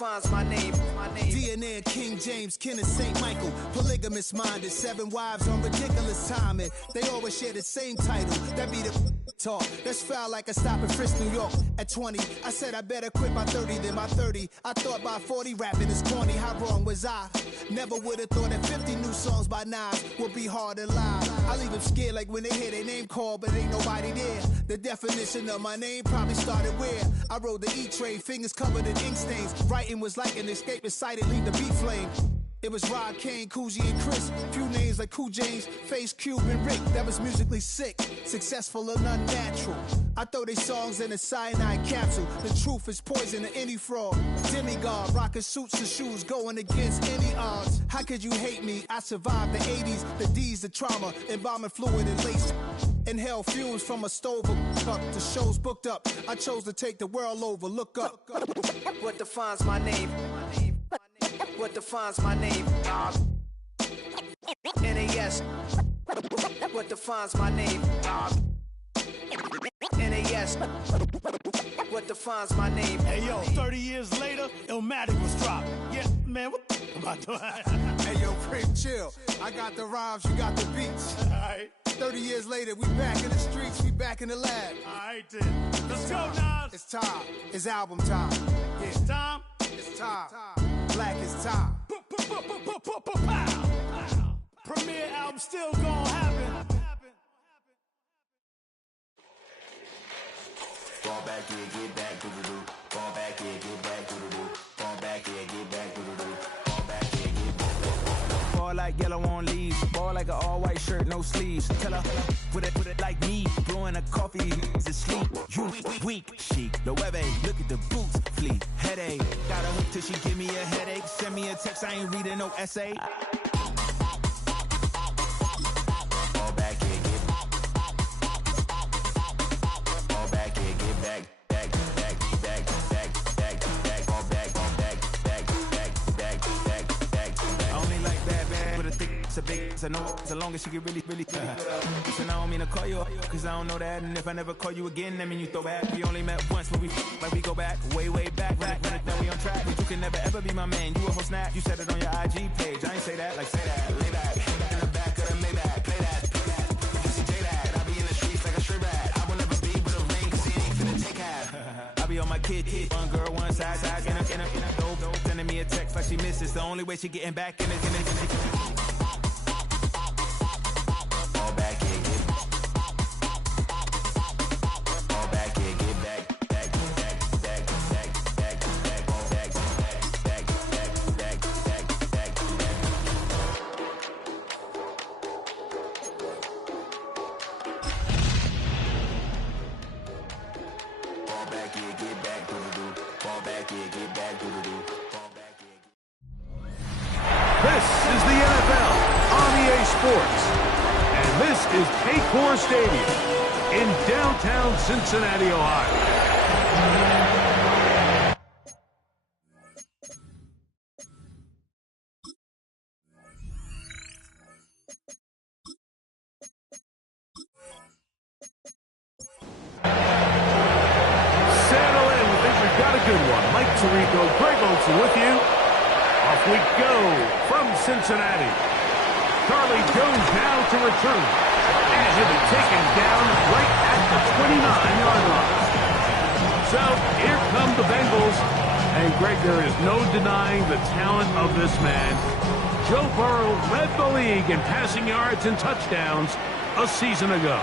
defines my name? DNA of King James, kin of St. Michael. Polygamous minded, 7 wives on ridiculous timing. They always share the same title. That be the talk. That's foul like a stop in Frisk, New York. At 20, I said I better quit by 30 than by 30. I thought by 40 rapping is corny. How wrong was I? Never would have thought that 50 new songs by Nas would be hard to lie. I leave them scared like when they hear their name called, but ain't nobody there. The definition of my name probably started where I rode the E-train, fingers covered in ink stains. Writing was like an escape excited, leave the beat flame. It was Rod, Kane, Coogee, and Chris. Few names like Cool James, Face, Cube, and Rick. That was musically sick, successful and unnatural. I throw they songs in a cyanide capsule. The truth is poison to any fraud. Demigod, rocking suits and shoes, going against any odds. How could you hate me? I survived the 80s, the D's, the trauma, embalming fluid and lace. Inhale fumes from a stove up. The show's booked up. I chose to take the world over. Look up. What defines my name? What defines my name? NAS. What defines my name? NAS. What defines my name? Hey yo, 30 years later, Illmatic was dropped. Yeah, man, what am I doing? Hey yo, Prim, chill. I got the rhymes, you got the beats. Alright. 30 years later, we back in the streets, we back in the lab. Alright then. Let's go, Nas. It's time. It's album time. Yeah. It's time. It's time. Black is time. Premiere album still gonna happen. Fall back here, get back, doo-doo-doo. Fall back here, get back, doo-doo-doo. Fall back here, get back, doo-doo-doo. Fall back here, get back. Ball like yellow on leaves. Ball like an all-white shirt, no sleeves. Tell her, put it like me. Blowing a coffee, he's asleep. You weak, chic. The web look at the boots, fleet. Headache. Got a hook till she give me a headache. Send me a text, I ain't reading no essay. Fall back here, get back. Fall back here, get back. Back, back, back, back, back, back. Fall back, fall back, back, back, back, back, back, back. I only like bad, but a thick, it's a big, it's a no, so long as she get really. So now I don't mean to call you up, cause I don't know that. And if I never call you again, that mean you throw back. We only met once, but we like we go back, way back. Now we on track, but you can never ever be my man. You a whole snap, you said it on your IG page. I ain't say that, like say that, lay back. In the back of the Maybach, play that. Just say that, I be in the streets like a stray rat. I will never be with a ring, cause he ain't finna take half. I be on my kid, one girl, one side, in a dope, sending me a text like she misses. The only way she getting back in it. Fall back here, get back. Fall back here, get back. Back, back, back, back, back, back. Fall back, back, back, back, back, back, back. Fall back here, get back, doo-doo-doo. Fall back here, get back, doo-doo-doo. Fall back here. This is the NFL on EA Sports. And this is Paycor Stadium in downtown Cincinnati, Ohio. Settle in. We think we've got a good one. Mike Tirico, Greg Olsen with you. Off we go from Cincinnati. Charlie Jones now to return. And he'll be taken down right at the 29-yard line. So here come the Bengals. And Greg, there is no denying the talent of this man. Joe Burrow led the league in passing yards and touchdowns a season ago.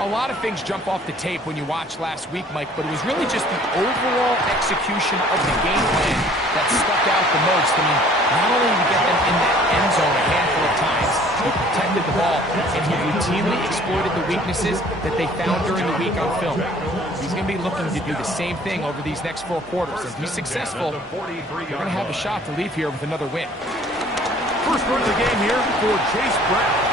A lot of things jump off the tape when you watch last week, Mike, but it was really just the overall execution of the game plan that stuck out the most. I mean, not only did he get them in that end zone a handful of times, he protected the ball, and he routinely exploited the weaknesses that they found during the week on film. He's going to be looking to do the same thing over these next 4 quarters. If he's successful, you're going to have a shot to leave here with another win. First run of the game here for Chase Brown.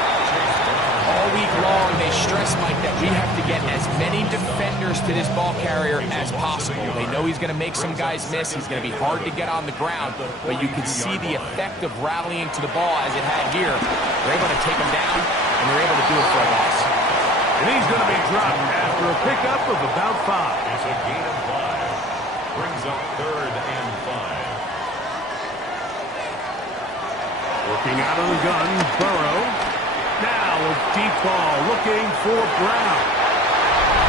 All week long, they stress, Mike, that we have to get as many defenders to this ball carrier as possible. They know he's going to make some guys miss. He's going to be hard to get on the ground, but you can see the effect of rallying to the ball as it had here. They're able to take him down, and they're able to do it for a loss. And he's going to be dropped after a pickup of about 5. It's a gain of 5. Brings up 3rd and 5. Working out of the gun, Burrow. Now a deep ball looking for Brown.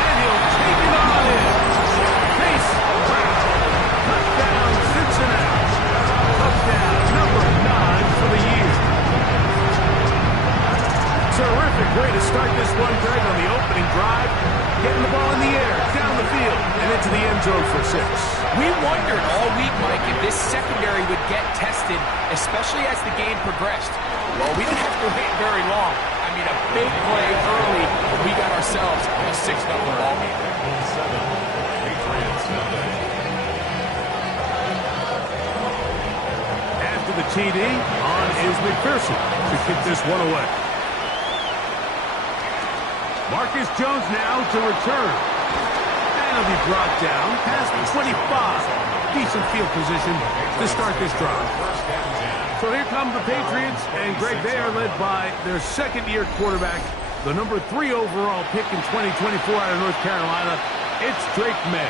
And he'll take it on in. Chase Brown. Touchdown, Cincinnati. Touchdown number 9 for the year. Terrific way to start this one, Greg, on the opening drive. Getting the ball in the air, down the field, and into the end zone for 6. We wondered all week, Mike, if this secondary would get tested, especially as the game progressed. Well, we didn't have to wait very long. I mean, a big play early, we got ourselves a 6-0 ball game. After the TD, on is McPherson to kick this one away. Marcus Jones now to return. And he'll be brought down past the 25. Decent field position to start this drive. So here come the Patriots, and Greg, they are led by their second-year quarterback, the number 3 overall pick in 2024 out of North Carolina. It's Drake May.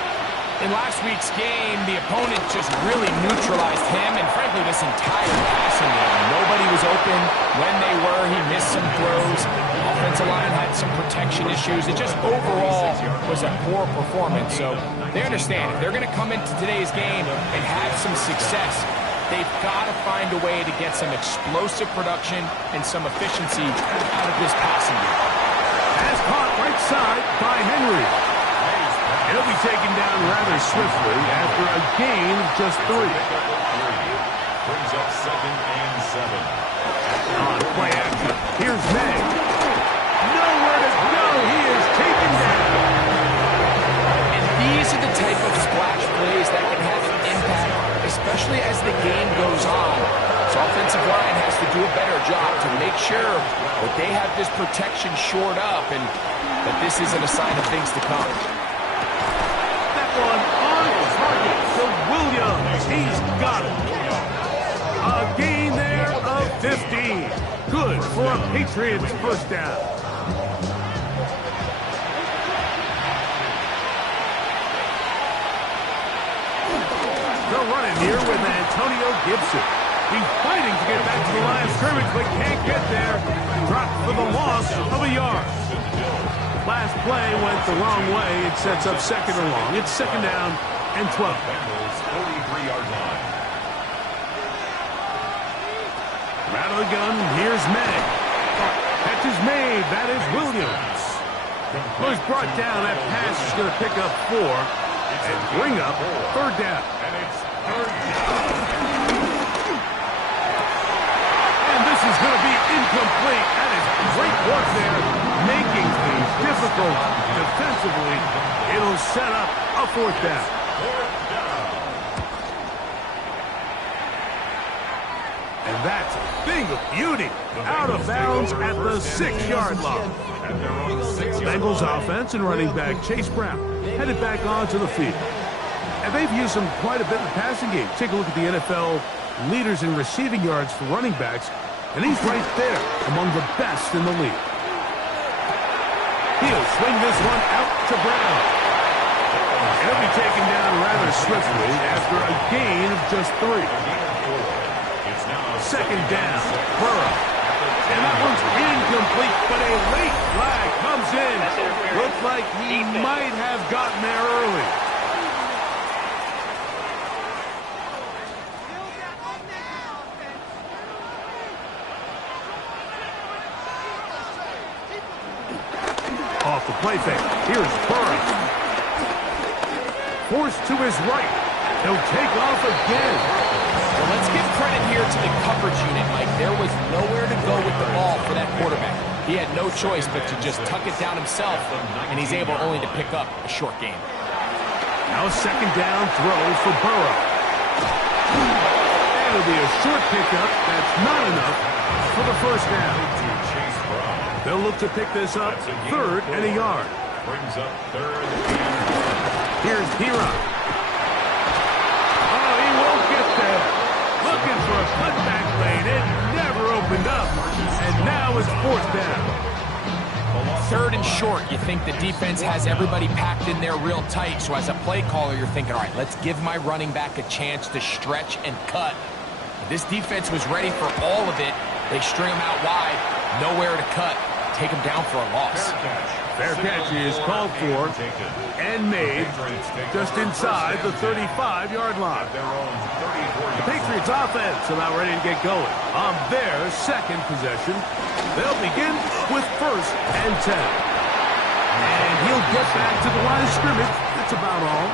In last week's game, the opponent just really neutralized him and, frankly, this entire passing game. Nobody was open. When they were, he missed some throws. The offensive line had some protection issues. It just overall was a poor performance. So they understand if they're going to come into today's game and have some success, they've got to find a way to get some explosive production and some efficiency out of this passing game. Pass caught right side by Henry. He'll be taken down rather swiftly after a gain of just 3. Brings up 2nd and 7. On play action, here's May. Nowhere to go. He is taken down. And these are the type of splash plays that can have an impact, especially as the game goes on. So offensive line has to do a better job to make sure that they have this protection shored up and that this isn't a sign of things to come. One on target to Williams. He's got it. A gain there of 15. Good for a Patriots first down. They're running here with Antonio Gibson. He's fighting to get back to the line of scrimmage, but can't get there. Dropped for the loss of a yard. Last play went the wrong way. It sets up 2nd and long. It's 2nd down and 12. Bengals 43-yard line. Out of the gun, here's May. Catch is made. That is Williams. Was brought down. That pass is going to pick up 4 and bring up 3rd down. And it's 3rd down. And this is going to be incomplete. That is great work there, making things difficult defensively. It'll set up a 4th down. And that's a thing of beauty. Out of bounds at the 6-yard line. Bengals offense and running back Chase Brown headed back onto the field. And they've used him quite a bit in the passing game. Take a look at the NFL leaders in receiving yards for running backs, and he's right there among the best in the league. He'll swing this one out to Brown. He'll be taken down rather swiftly after a gain of just 3. 2nd down, Burrow. And that one's incomplete, but a late flag comes in. Looks like he might have gotten there early. Off the play fake. Here's Burrow. Forced to his right. He'll take off again. Well, let's give credit here to the coverage unit, Mike. There was nowhere to go with the ball for that quarterback. He had no choice but to just tuck it down himself, and he's able only to pick up a short gain. Now a 2nd down throw for Burrow. And it'll be a short pickup. That's not enough for the 1st down. They'll look to pick this up 3rd and a yard. Brings up 3rd. Here's P-Rock. Oh, he won't get there. Looking for a cutback lane. It never opened up. And now it's 4th down. 3rd and short. You think the defense has everybody packed in there real tight. So as a play caller, you're thinking, all right, let's give my running back a chance to stretch and cut. This defense was ready for all of it. They string him out wide, nowhere to cut. Take him down for a loss. Fair catch is called for and made just inside the 35-yard line. The Patriots offense about ready to get going on their second possession. They'll begin with 1st and 10. And he'll get back to the line of scrimmage. That's about all.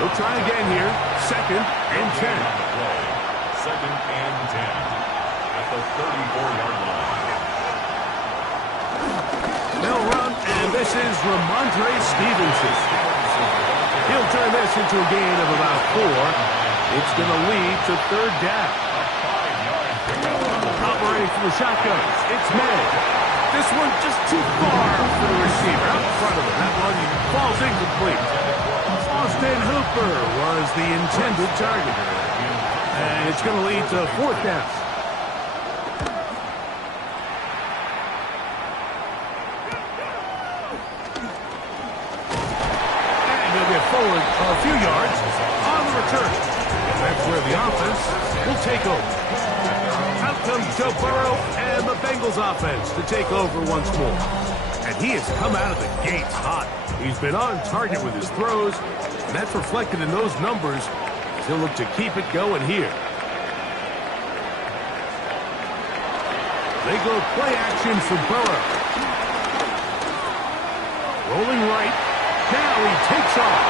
They'll try again here. 2nd and 10. 2nd and 10 at the 34-yard line. They'll run, and this is Ramondre Stevenson. He'll turn this into a gain of about 4. It's going to lead to 3rd down. Operating from the shotgun, it's May. This one just too far for the receiver out in front of him. That one falls incomplete. Austin Hooper was the intended target. And it's going to lead to 4th down. And he'll get forward a few yards on the return. And that's where the offense will take over. Out comes Joe Burrow and the Bengals offense to take over once more. And he has come out of the gates hot. He's been on target with his throws, and that's reflected in those numbers. He'll look to keep it going here. They go play action for Burrow. Rolling right. Now he takes off.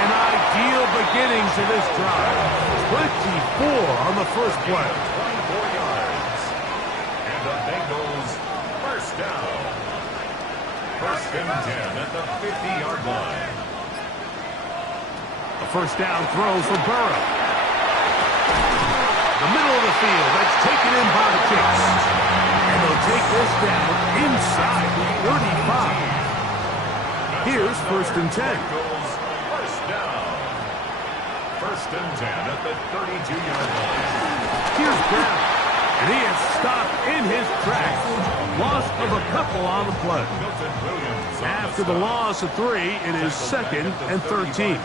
An ideal beginning to this drive. 24 on the first play. 24 yards. And the Bengals 1st down. 1st and 10 at the 50-yard line. A 1st down throw for Burrow. The middle of the field, that's taken in by the Kicks. And they'll take this down inside the 35. Here's 1st and 10. Bengals 1st down. 1st and 10 at the 32-yard line. Here's Brown. And he is stopped in his tracks. Loss of a couple on the play. Milton Williams After the loss of 3, it is 2nd and 13.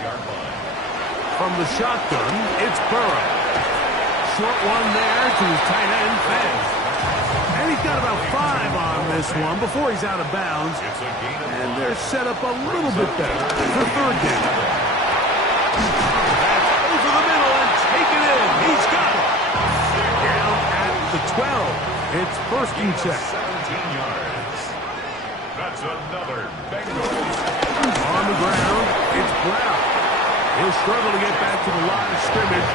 From the shotgun, it's Burrow. Short one there to his tight end, Fez. And he's got about 5 on this one before he's out of bounds. And they're set up a little bit better for 3rd down. That's over the middle and taken in. He's got it. Down at the 12. It's 1st and 10. 17 yards. That's another Bengals. On the ground, it's Brown. He'll struggle to get back to the line of scrimmage.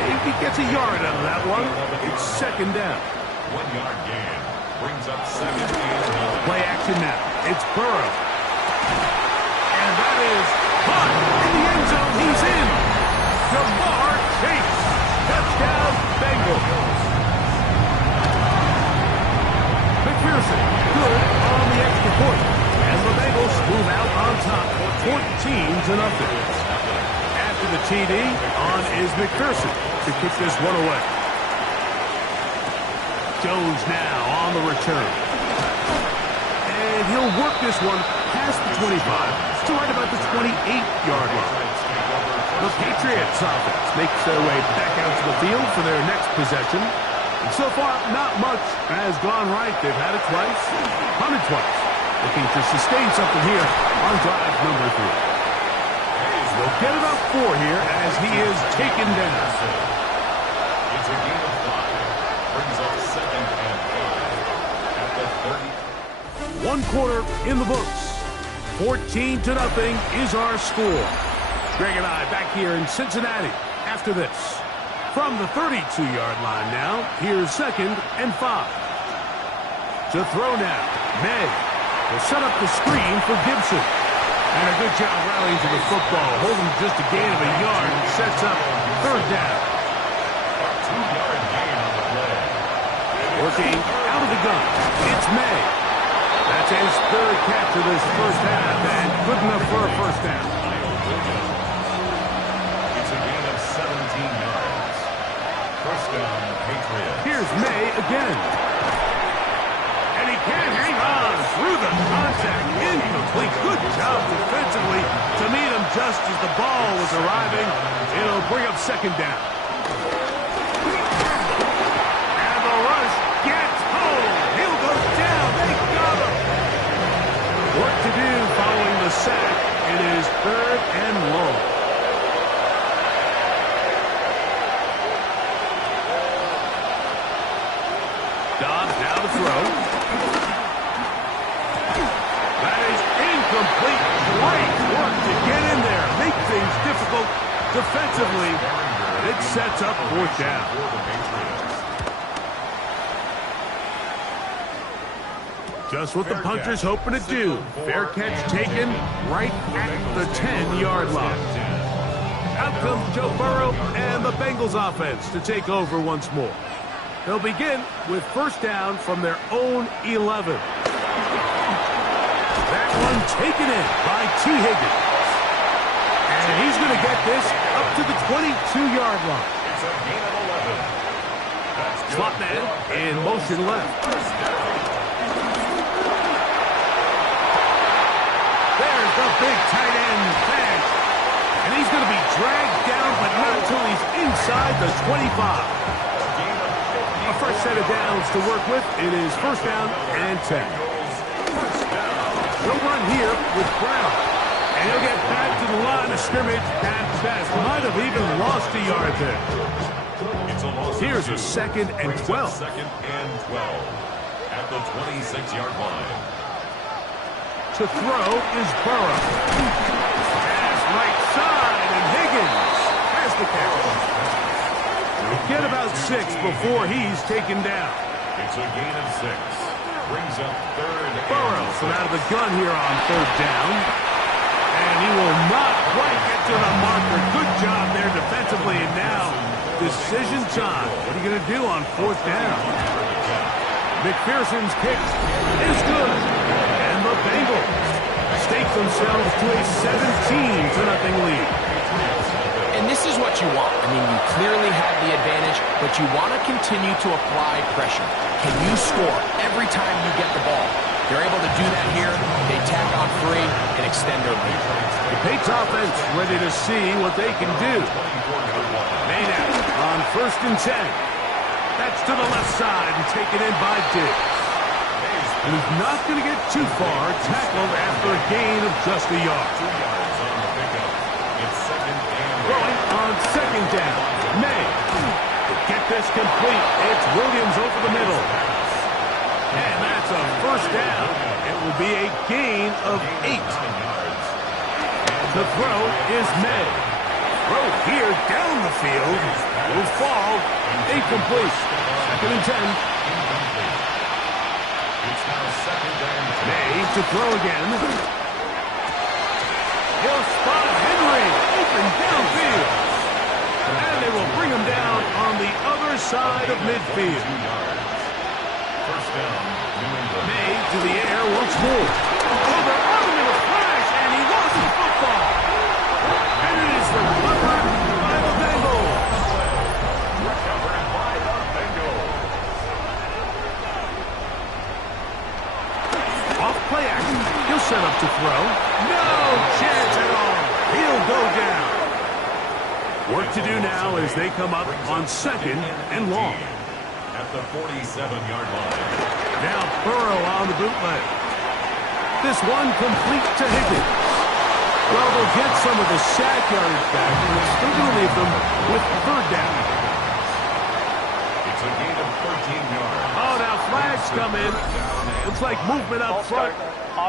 Maybe gets a yard out of that one. It's 2nd down. 1-yard gain. Brings up 2nd and 9. Play action now. It's Burrow. And that is caught in the end zone. He's in. Jamar Chase. Touchdown, Bengals. McPherson, good on the extra point. And the Bengals move out on top, 14-0. After the TD, on is McPherson to kick this one away. Jones now on the return. And he'll work this one past the 25 to right about the 28-yard line. The Patriots offense makes their way back out to the field for their next possession. And so far, not much has gone right. They've had it twice, punted twice. Looking to sustain something here on drive number 3. They'll get about 4 here as he is taken down. It's a gain of 5. Brings up 2nd and 5 at the 30. 1 quarter in the books. 14-0 is our score. Greg and I back here in Cincinnati after this. From the 32-yard line now, here's 2nd and 5. To throw now, May will set up the screen for Gibson. And a good job rallying to the football, holding just a gain of a yard and sets up 3rd down. A 2-yard gain on the play. Working out of the gun, it's May. That's his 3rd catch of this first half, and good enough for a 1st down. It's a gain of 17 yards. 1st down, Patriots. Here's May again. And he can't hang on through the contact. Incomplete. Good job defensively to meet him just as the ball was arriving. It'll bring up 2nd down. defensively, and it sets up fourth down. Just what the punter's hoping to do. Fair catch taken right at the 10-yard line. Out comes Joe Burrow and the Bengals offense to take over once more. They'll begin with first down from their own 11. That one taken in by T. Higgins. And he's going to get this up to the 22-yard line. It's a gain of 11. Slot man in motion left. There's the big tight end pass. And he's going to be dragged down, but not until he's inside the 25. A fresh set of downs to work with. It is first down and 10. He'll run here with Brown. And he'll get back to the line of scrimmage at best. Might have even lost a yard there. Here's a second and 12. Second and 12 at the 26-yard line. To throw is Burrow. Pass right side, and Higgins has the catch. Get about 6 before he's taken down. It's a gain of 6. Brings up third. Burrow from out of the gun here on third down. And he will not quite get to the marker. Good job there defensively. And now, decision time. What are you going to do on fourth down? McPherson's kick is good. And the Bengals stake themselves to a 17-0 lead. And this is what you want. I mean, you clearly have the advantage, but you want to continue to apply pressure. Can you score every time you get the ball? They're able to do that here. They tack on 3 and extend their lead. The Patriots offense ready to see what they can do. Maynard on first and 10. That's to the left side and taken in by Diggs. And he's not going to get too far, tackled after a gain of just a yard. Throwing on second down. May. To get this complete, it's Williams over the middle. And that's a first down. It will be a gain of 8. The throw is May. Throw here down the field. Will fall. Incomplete. Second and 10. May to throw again. He'll spot Henry. Open downfield. And they will bring him down on the other side of midfield. First down, New England. May to the air once more. Over in a flash, and he lost the football. And it is recovered by the Bengals. Recovered by the Bengals. Off play action. He'll set up to throw. No chance at all. He'll go down. Work to do now as they come up on second and long. At the 47-yard line. Now Burrow on the bootleg. This one complete to Higgins. Well, they'll get some of the sack yardage back, and it's still going to leave them with third down. It's a gain of 13 yards. Oh, now flags come in. Looks like movement up front.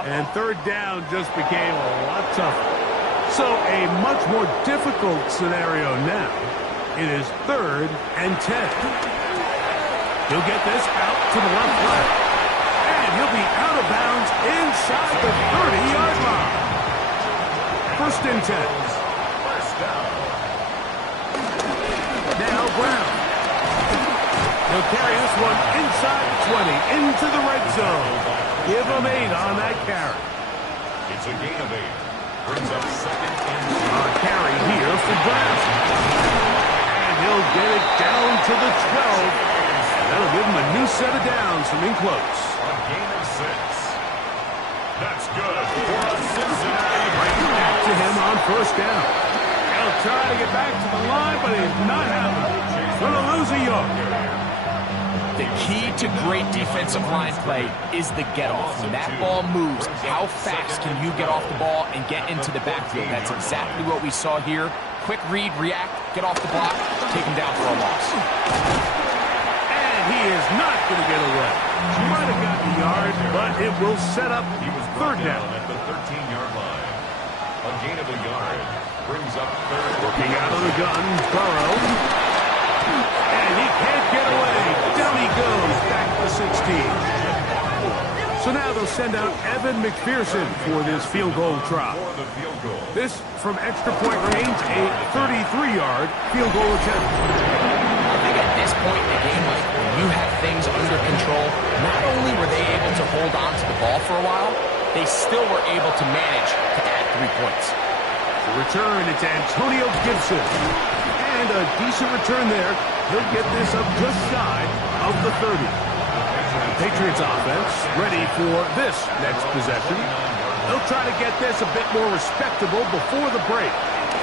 And third down just became a lot tougher. So a much more difficult scenario now. It is third and 10. He'll get this out to the left side. And he'll be out of bounds inside the 30-yard line. First and 10. First down. Now Brown. He'll carry this one inside the 20 into the red zone. Give him 8 on that carry. It's a gain of 8. Brings up second and 2. Carry here for Brown. And he'll get it down to the 12. That'll give him a new set of downs from in close. A gain of 6. That's good for a Cincinnati. Right back to him on first down. He'll try to get back to the line, but he's not happening. He's going to lose a yard. The key to great defensive line play is the get-off. When that ball moves, how fast can you get off the ball and get into the backfield? That's exactly what we saw here. Quick read, react, get off the block, take him down for a loss. And he is not going to get away. Might have got the yard, but it will set up He was third brought down. at the 13-yard line. A gain of a yard. brings up third. Working out of the gun, Burrow. And he can't get away. Down he goes, back to the 16. So now they'll send out Evan McPherson for this field goal try. This, from extra point range, a 33-yard field goal attempt. I think at this point in the game, Mike, when you have things under control, not only were they able to hold on to the ball for a while, they still were able to manage to add 3 points. The return, it's Antonio Gibson. And a decent return there. He'll get this up just shy of the 30. Patriots offense ready for this next possession. They'll try to get this a bit more respectable before the break.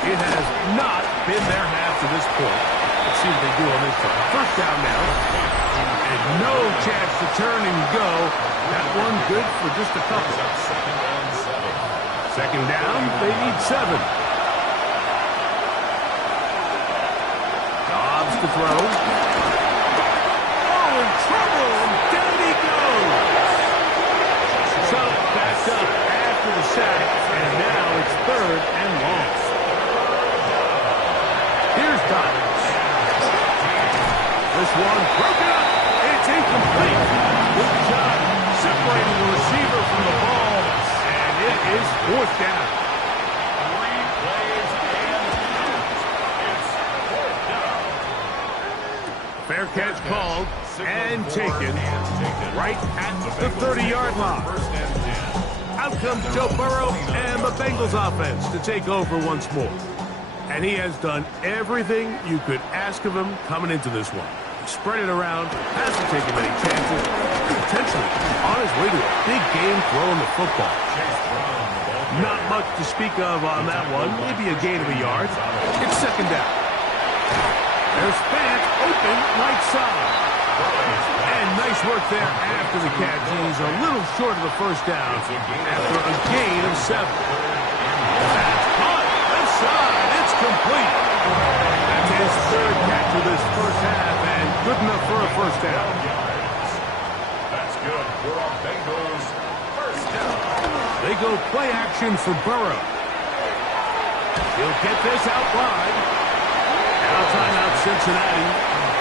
It has not been their half to this point. Let's see what they do on this one. First down now. And no chance to turn and go. That one good for just a couple. Second down, they need 7. Dobbs to throw. Oh, in trouble, and down he goes. So, backed up after the sack, and now it's 3rd and long. Here's Dobbs. This one broken up. It's incomplete. Good job separating the receiver from the ball, and it is 4th down. 3 plays and it's 4th down. Fair catch called and taken right at the 30-yard line. Out comes Joe Burrow and the Bengals offense to take over once more. And he has done everything you could ask of him coming into this one. Spread it around, hasn't taken many chances, potentially on his way to a big game throwing the football. Not much to speak of on that one, maybe a gain of a yard. It's 2nd down. There's fans open right side. And nice work there after the catch. He's a little short of the first down after a gain of 7. That's caught. Left side. It's complete. That's his 3rd catch of this first half, and good enough for a first down. That's good for a Bengals first down. They go play action for Burrow. He'll get this out wide. Now timeout Cincinnati.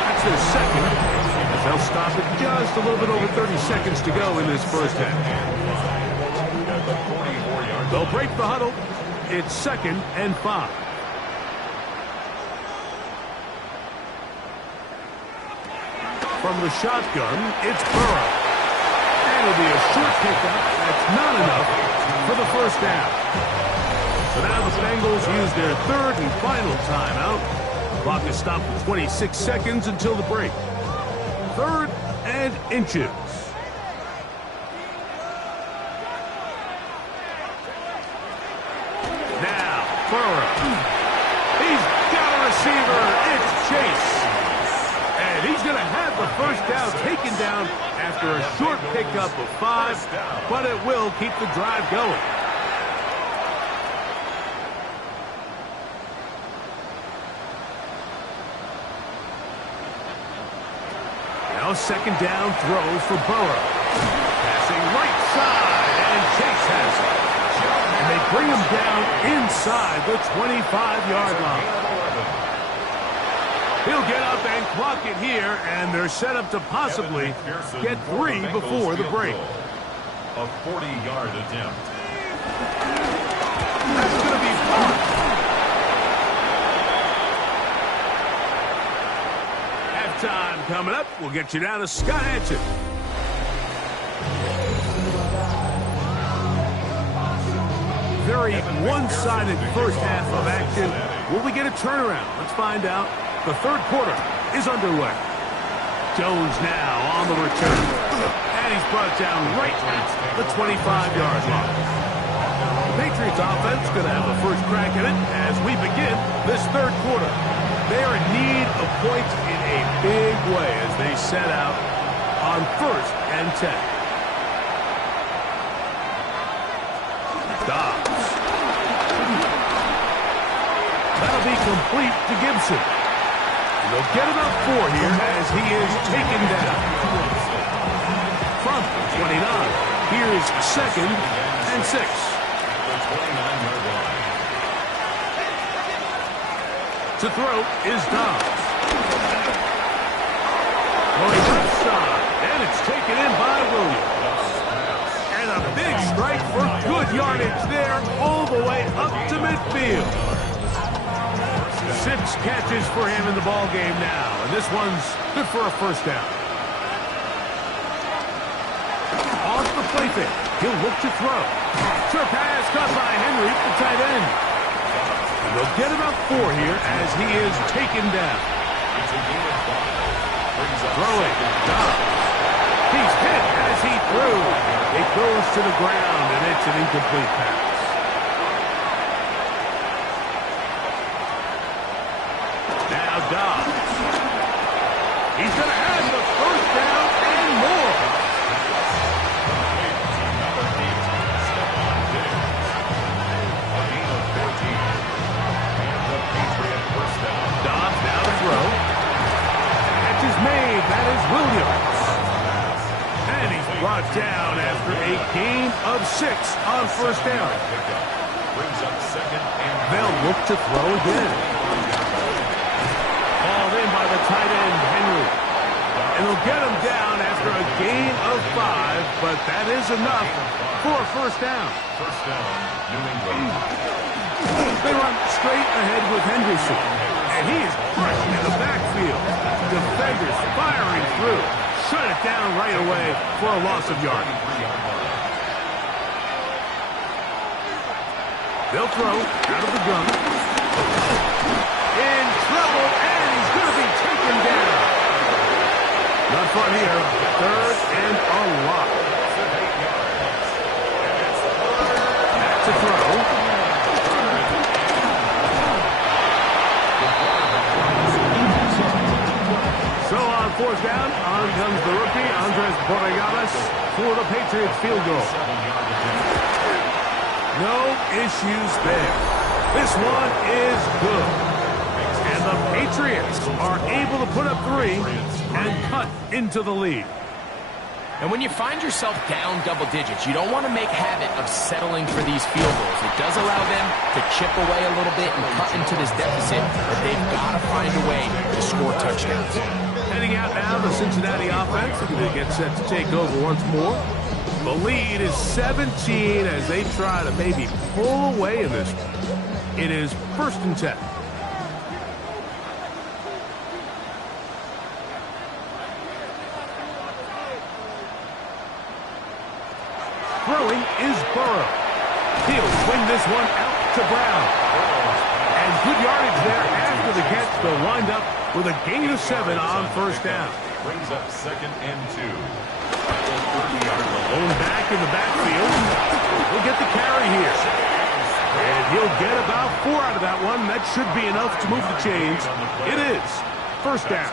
That's their 2nd. As they'll stop it just a little bit over 30 seconds to go in this first half. They'll break the huddle. It's 2nd and 5. From the shotgun, it's Burrow. And it'll be a short pickup. That's not enough for the first down. So now the Bengals use their 3rd and final timeout. Clock is stopped for 26 seconds until the break. 3rd and inches. Now, Burrow. He's got a receiver. It's Chase. And he's going to have the first down taken down after a short pickup of 5, but it will keep the drive going. Now 2nd down throw for Burrow. Passing right side, and Chase has it. And they bring him down inside the 25-yard line. He'll get up and clock it here, and they're set up to possibly get 3 before the break. A 40-yard attempt. That's going to be fun. Halftime coming up. We'll get you down to Scott Hansen. Very one-sided first half of action. Will we get a turnaround? Let's find out. The 3rd quarter is underway. Jones now on the return. And he's brought down right at the 25-yard line. The Patriots offense going to have the first crack at it as we begin this 3rd quarter. They are in need of points in a big way as they set out on 1st and 10. Dobbs. That'll be complete to Gibson. They'll get about 4 here as he is taken down. From 29, here's 2nd and 6. To throw is Dobbs. Going left side, and it's taken in by Williams. And a big strike for good yardage there all the way up to midfield. 6 catches for him in the ball game now, and this one's good for a first down. Off the play fake, he'll look to throw. Sure pass caught by Henry, the tight end. And they'll get about 4 here as he is taken down. Throwing, Dobbs. He's hit as he threw. It goes to the ground, and it's an incomplete pass. Now Dobbs. He's going to have the first down and more. Dobbs now to throw. Catch is made. That is Williams. And he's brought down after a gain of 6 on first down. They'll look to throw again. Called in by the tight end, Henry. And they'll get him down after a gain of 5, but that is enough for a first down. First down, New England. They run straight ahead with Henderson. And he is crushed in the backfield. Defenders firing through. Shut it down right away for a loss of yardage. They'll throw out of the gun. In trouble, and he's going to be taken down. Not fun here. 3rd and a lot. Back to throw. So on 4th down, on comes the rookie, Andres Borregalas, for the Patriots field goal. No issues there. This one is good. And the Patriots are able to put up 3 and cut into the lead. And when you find yourself down double digits, you don't want to make habit of settling for these field goals. It does allow them to chip away a little bit and cut into this deficit, but they've got to find a way to score touchdowns. Heading out now, the Cincinnati offense. They get set to take over once more. The lead is 17 as they try to maybe pull away in this one. It is 1st and 10. Throwing is Burrow. He'll swing this one out to Brown. And good yardage there after the catch. They'll wind up with a gain of 7 on first down. Brings up 2nd and 2. Going back in the backfield. He'll get the carry here. And he'll get about 4 out of that one. That should be enough to move the chains. It is. First down.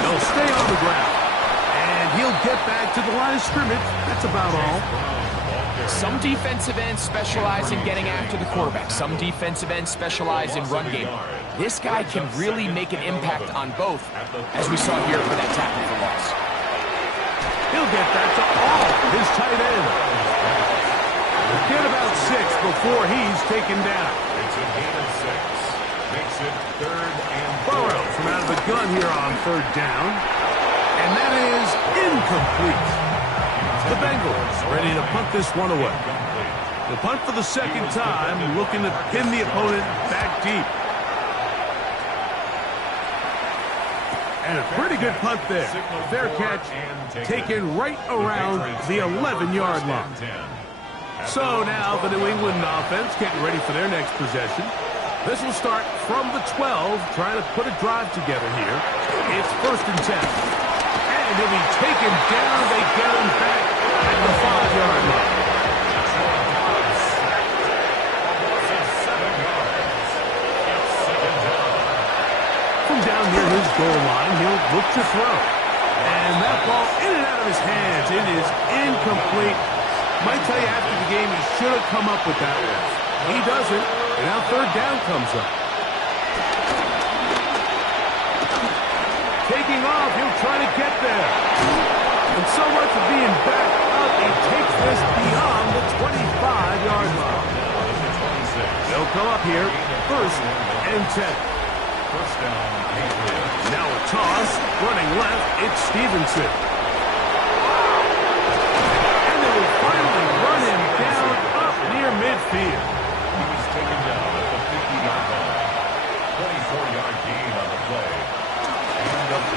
They'll stay on the ground. And he'll get back to the line of scrimmage. That's about all. Some defensive ends specialize in getting after the quarterback. Some defensive ends specialize in run game. This guy can really make an impact on both, as we saw here for that tackle for loss. He'll get that to all his tight end. We'll get about 6 before he's taken down. It's a gain of 6. Makes it 3rd and 4. Burrow from out of the gun here on 3rd down. And that is incomplete. The Bengals ready to punt this one away. The punt for the 2nd time, looking to pin the opponent back deep. And a pretty good punt there. Fair catch taken right around the 11-yard line. So now the New England offense getting ready for their next possession. This will start from the 12, trying to put a drive together here. It's 1st and 10. And he'll be taken down. They get him back at the 5-yard line. From down near his goal line, he'll look to throw. And that ball in and out of his hands. It is incomplete. Might tell you after the game he should have come up with that one. He doesn't, and now 3rd down comes up. Taking off, he'll try to get there. And so much of being backed up, he takes this beyond the 25-yard line. They'll come up here first and 10. First down, Patriots. Now a toss, running left, it's Stevenson. And they will finally run him down up near midfield. He was taken down at the 50-yard line. 24-yard gain on the play.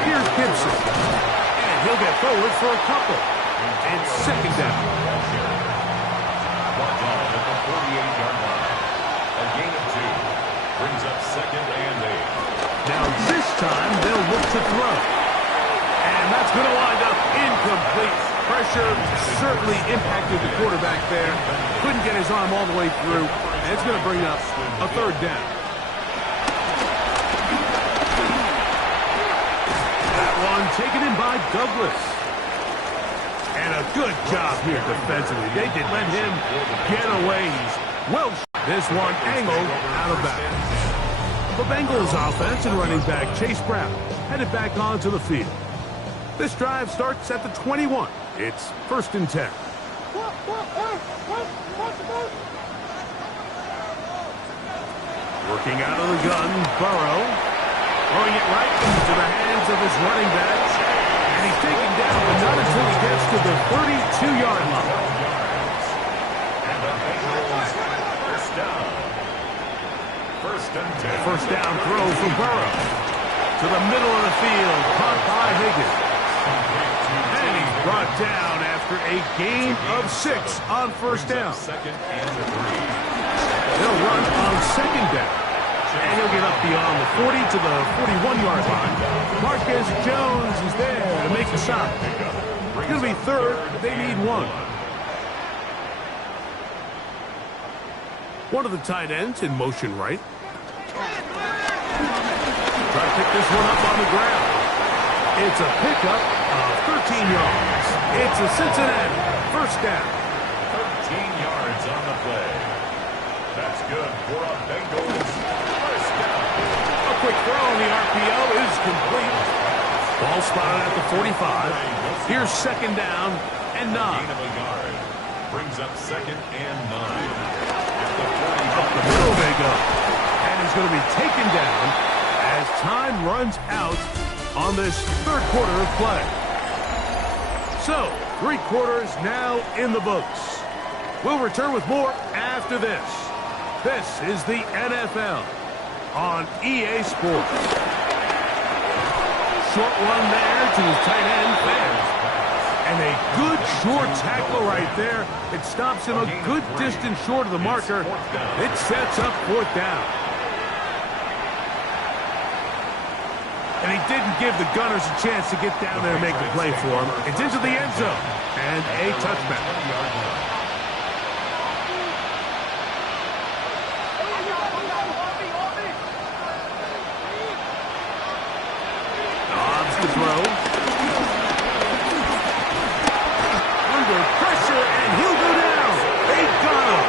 Here's Gibson. And he'll get forward for a couple. It's second down. Brought down at the 48-yard line. A gain of 2. Brings up second and 8. Now this time they'll look to throw. And that's going to wind up incomplete. Pressure certainly impacted the quarterback there. Couldn't get his arm all the way through. And it's going to bring up a third down. That one taken in by Douglas. And a good job here defensively. They did let him get away. He's well. This one angled out of bounds. The Bengals offense and running back Chase Brown headed back onto the field. This drive starts at the 21. It's first and 10. Working out of the gun, Burrow. Throwing it right into the hands of his running backs. And he's taken down, but not until he gets to the 32-yard line. And the Bengals first down. First and 10. First down throw for Burrow. To the middle of the field, caught by Higgins. And he's brought down after a gain of 6 on first down. Second and 3. They'll run on second down. And he'll get up beyond the 40 to the 41-yard line. Marquez Jones is there to make the stop. It's going to be third. They need 1. One of the tight ends in motion right. Try to pick this one up on the ground. It's a pickup of 13 yards. It's a Cincinnati first down. 13 yards on the play. That's good for a Bengals first down. A quick throw on the RPO is complete. Ball spotted at the 45. Here's second down and 9. Gain of a yard. Brings up second and 9. Up the middle they go. And he's going to be taken down as time runs out on this third quarter of play. So, 3 quarters now in the books. We'll return with more after this. This is the NFL on EA Sports. Short one there to his tight end, Bears. And a good short tackle right there. It stops him a good distance short of the marker. It sets up fourth down. And he didn't give the Gunners a chance to get down there and make the play for him. It's into the end zone. And a touchback. Dobbs to throw. Under pressure, and he'll go down. They got him.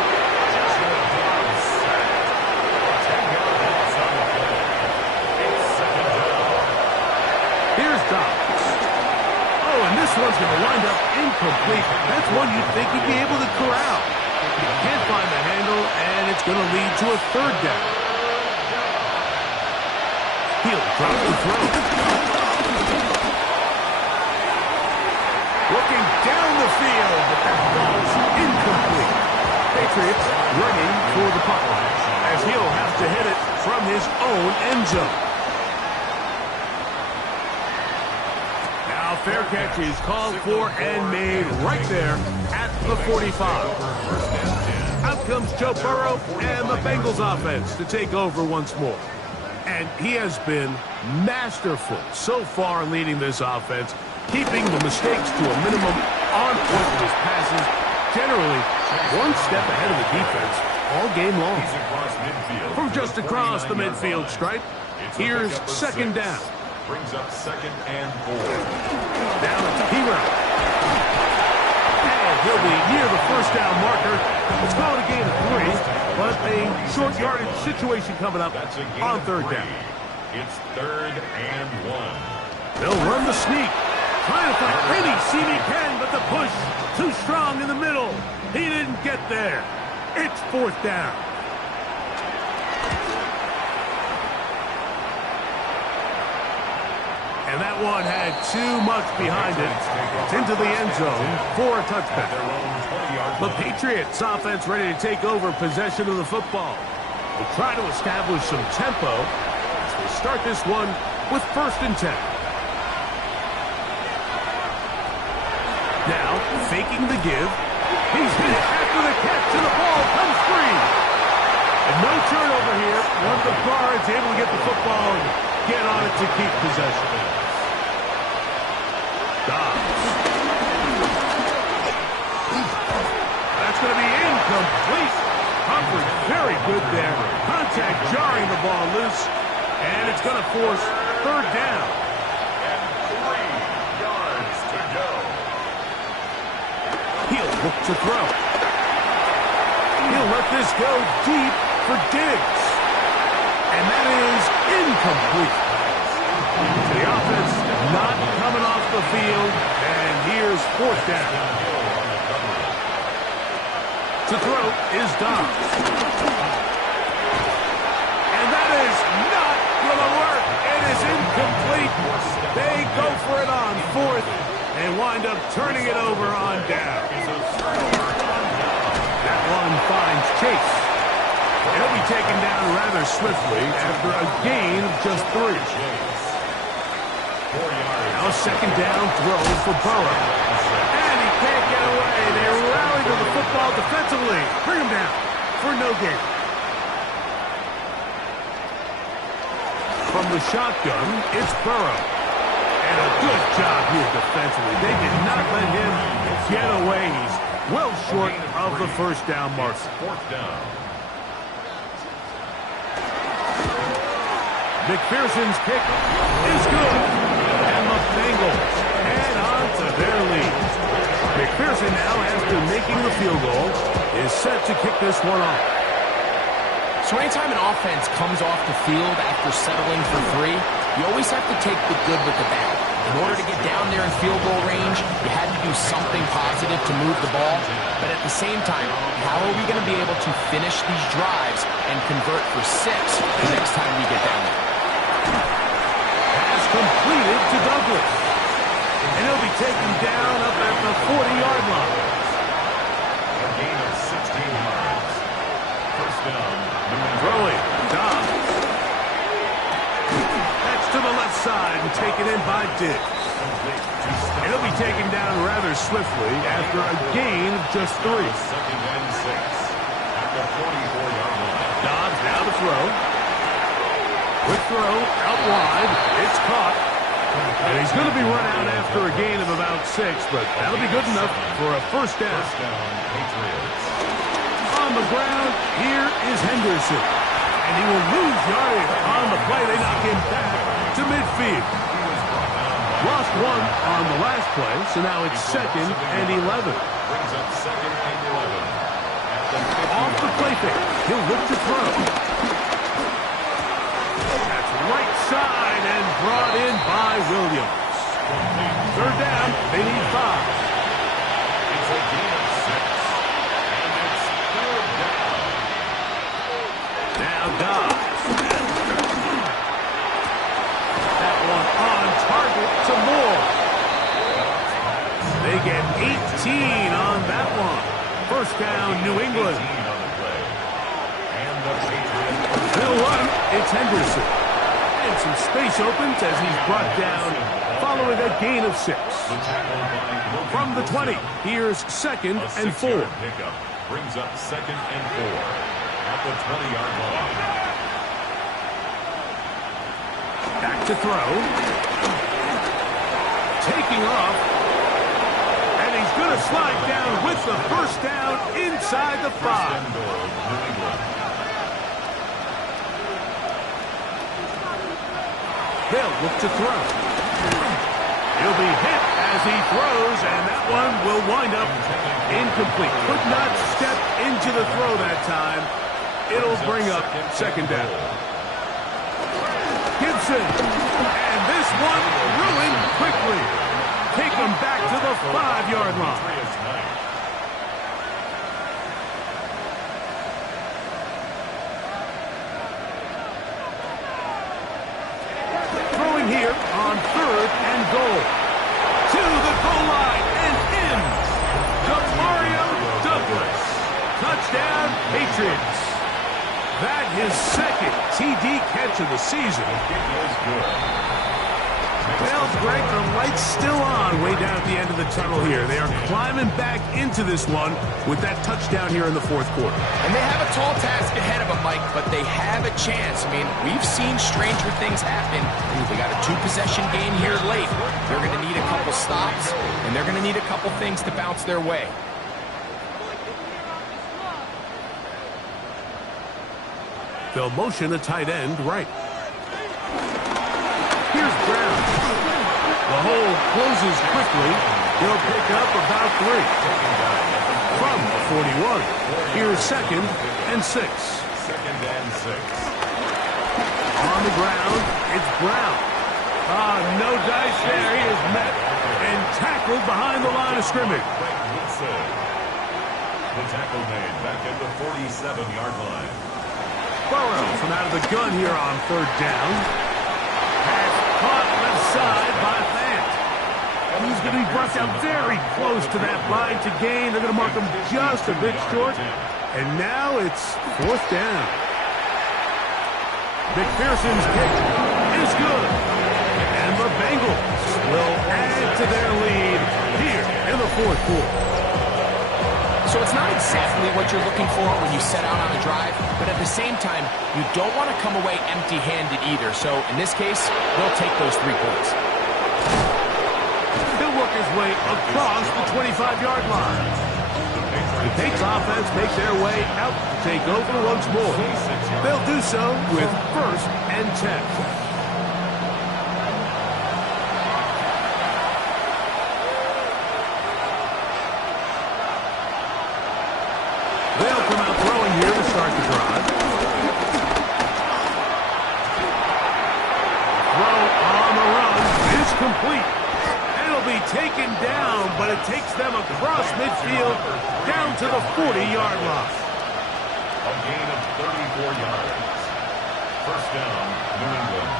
Here's Dobbs. Oh, and this one's going to wind up incomplete. That's one you'd think he'd be able to corral. He can't find the handle, and it's going to lead to a third down. He'll drop the throw. Looking down the field, but that ball's incomplete. Patriots running for the punt as he'll have to hit it from his own end zone. Now fair catch is called for and made right there at the 45. Out comes Joe Burrow and the Bengals offense to take over once more. And he has been masterful so far in leading this offense, keeping the mistakes to a minimum, on point with his passes, generally one step ahead of the defense all game long. From just across the midfield stripe, here's second down. Brings up second and 4. Now it's P-Route. And he'll be near the first down marker. Let's call it a gain of 3, but a short yardage situation coming up on third down. It's third and 1. They'll run the sneak. Trying to find any seam he can, but the push too strong in the middle. He didn't get there. It's fourth down. And that one had too much behind it. It's into the end zone for a touchback. The Patriots offense ready to take over possession of the football. They try to establish some tempo as they start this one with 1st and 10. Now, faking the give. He's hit after the catch, and the ball comes free. And no turnover here. One of the guards able to get the football and get on it to keep possession. Dobbs. That's going to be incomplete. Humphrey very good there. Contact jarring the ball loose. And it's going to force 3rd down. And 3 yards to go. He'll look to throw. He'll let this go deep for Diggs. And that is incomplete. The offense not coming off the field. And here's 4th down. To throw is Dobbs. And that is not going to work. It is incomplete. They go for it on 4th and wind up turning it over on down. That one finds Chase. And he'll be taken down rather swiftly after a gain of just 3. Now 2nd down throw for Burrow. And he can't get away. They rally to the football defensively. Bring him down for no gain. From the shotgun, it's Burrow. And a good job here defensively. They did not let him get away. He's well short of the 1st down mark. 4th down. McPherson's kick is good. And the Bengals add on to their lead. McPherson now, after making the field goal, is set to kick this one off. So anytime an offense comes off the field after settling for 3, you always have to take the good with the bad. In order to get down there in field goal range, you had to do something positive to move the ball. But at the same time, how are we going to be able to finish these drives and convert for 6 the next time we get down there? Has completed to Douglas. And he'll be taken down up at the 40-yard line. A gain of 16 yards. 1st down. Throwing. Dobbs. That's to the left side and taken in by Diggs. And he'll be taken down rather swiftly after a gain of just 3. 2nd and 6 at the 44-yard line. Dobbs now to throw. Quick throw out wide. It's caught. And he's going to be run out after a gain of about 6, but that'll be good enough for a 1st down. 1st down, Patriots. On the ground, here is Henderson. And he will lose yardage on the play. They knock him back to midfield. Lost 1 on the last play, so now it's 2nd and 11. Brings up 2nd and 11. At the 50. Off the play fake. He'll look to throw. That's right side and brought in by Williams. 3rd down, they need 5. It's a gain of 6. And it's 3rd down. Now Dobbs. That one on target to Moore. They get 18 on that one. 1st down, New England. 18 on the play. And the Patriots. They'll run. It's Henderson. And some space opens as he's brought down following a gain of 6. The tackle by From the 20, here's 2nd a and 4. 6-yard pickup brings up 2nd and 4 at the 20-yard line. Back to throw. Taking off. And he's going to slide down with the 1st down inside the 5. And goal, New England. They'll look to throw. He'll be hit as he throws, and that one will wind up incomplete. Could not step into the throw that time. It'll bring up 2nd down. Gibson, and this one ruined quickly. Take him back to the 5-yard line. Throwing here here on 3rd and goal. To the goal line and in. Mario Douglas. Touchdown, Patriots. That his second TD catch of the season. Well, Greg, the light's still on way down at the end of the tunnel here. They are climbing back into this one with that touchdown here in the 4th quarter. And they have a tall task ahead of them, Mike, but they have a chance. I mean, we've seen stranger things happen. They got a 2-possession game here late. They're going to need a couple stops, and they're going to need a couple things to bounce their way. They'll motion a tight end right. Here's Brown. The hole closes quickly. He'll pick up about 3. From the 41. Here's 2nd and 6. 2nd and 6. On the ground, it's Brown. No dice there. He is met and tackled behind the line of scrimmage. The tackle made back at the 47-yard line. Burrow from out of the gun here on 3rd down. Pass caught left side by Fant. He's going to be brought down very close to that line to gain. They're going to mark him just a bit short. And now it's 4th down. McPherson's kick is good. And the Bengals will add to their lead here in the 4th quarter. So it's not exactly what you're looking for when you set out on a drive, but at the same time, you don't want to come away empty-handed either. So in this case, they'll take those 3 points. He'll work his way across the 25-yard line. The Patriots offense makes their way out to take over once more. They'll do so with 1st and 10. They'll come out throwing here to start the drive. Throw on the run is complete. It'll be taken down, but it takes them across midfield down to the 40-yard line. A gain of 34 yards. 1st down, New England.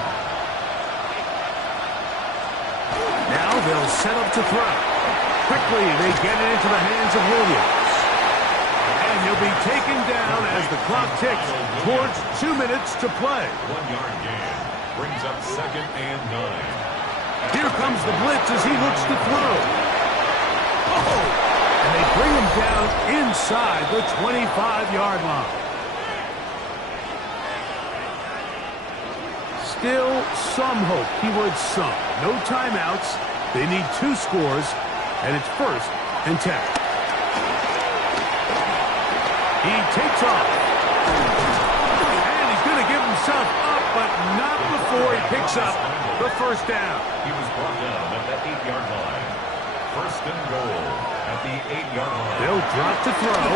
Now they'll set up to throw. Quickly, they get it into the hands of Williams. And he'll be taken down as the clock ticks towards 2 minutes to play. 1-yard gain brings up 2nd and 9. Here comes the blitz as he looks to throw. Oh! And they bring him down inside the 25-yard line. Still some hope, keyword some. No timeouts. They need 2 scores, and it's 1st and 10. He takes off. And he's going to give himself up, but not before he picks up the 1st down. He was brought down at the 8-yard line. 1st and goal at the 8-yard line. They'll drop to throw.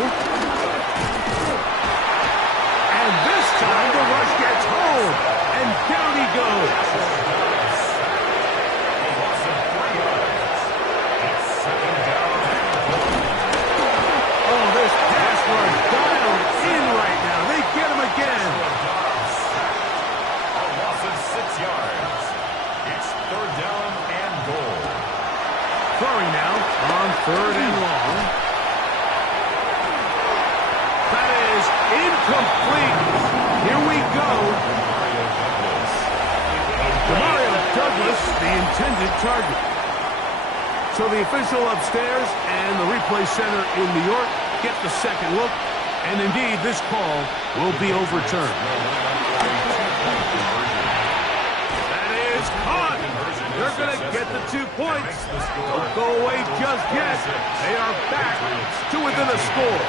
And this time the rush gets home. And down he goes. A loss of 3 yards. It's 2nd down. Oh, this pass rush dialed in right now. They get him again. A loss of 6 yards. It's 3rd down and goal. Throwing now on 3rd and long. That is incomplete. Here we go. Mario Douglas, the intended target. So the official upstairs and the replay center in New York get the 2nd look. And indeed, this call will be overturned. That is caught. They're going to get the 2 points. Don't go away just yet. They are back to within a score.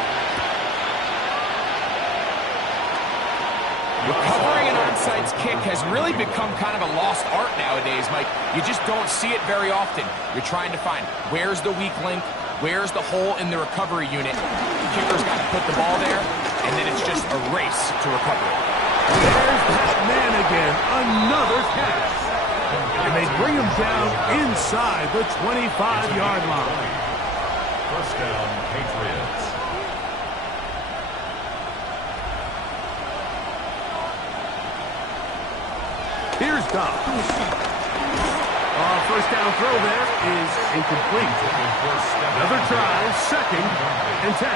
Recovering an onside kick has really become kind of a lost art nowadays, Mike. You just don't see it very often. You're trying to find where's the weak link, where's the hole in the recovery unit. The kicker's got to put the ball there, and then it's just a race to recover it. There's that man again, another catch. And they bring him down inside the 25-yard line. 1st down, Patriots. Here's Dobbs. First down throw there is incomplete. Another try, 2nd and 10.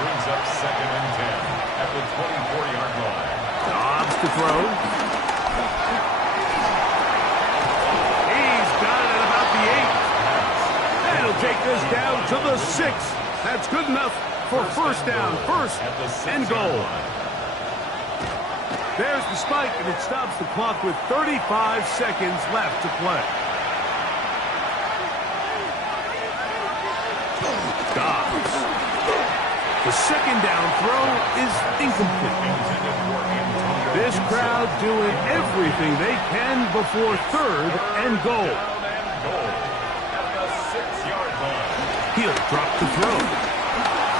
Brings up 2nd and 10 at the 24-yard line. Dobbs to throw. He's got it at about the 8. And he'll take this down to the 6. That's good enough for first down, first and goal. There's the spike, and it stops the clock with 35 seconds left to play. Dobbs. The 2nd down throw is incomplete. This crowd doing everything they can before 3rd and goal. He'll drop the throw.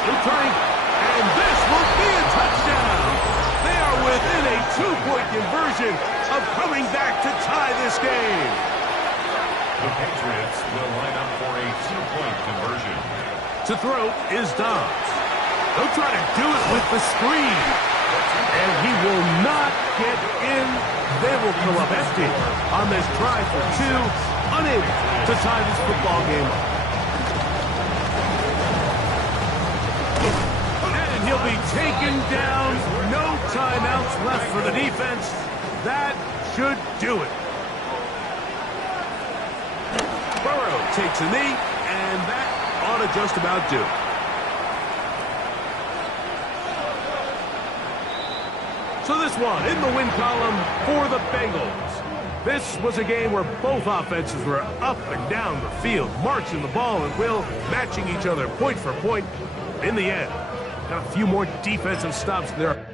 He'll try, and this will be a touchdown. They are within a 2-point conversion of coming back to tie this game. The Patriots will line up for a 2-point conversion. To throw is Dobbs. He'll try to do it with the screen. And he will not get in. They will come up empty on this try for 2, unable to tie this football game up. And he'll be taken down. No timeouts left for the defense. That should do it. Burrow takes a knee, and that ought to just about do it. So this one in the win column for the Bengals. This was a game where both offenses were up and down the field, marching the ball and will, matching each other point for point. In the end, got a few more defensive stops there.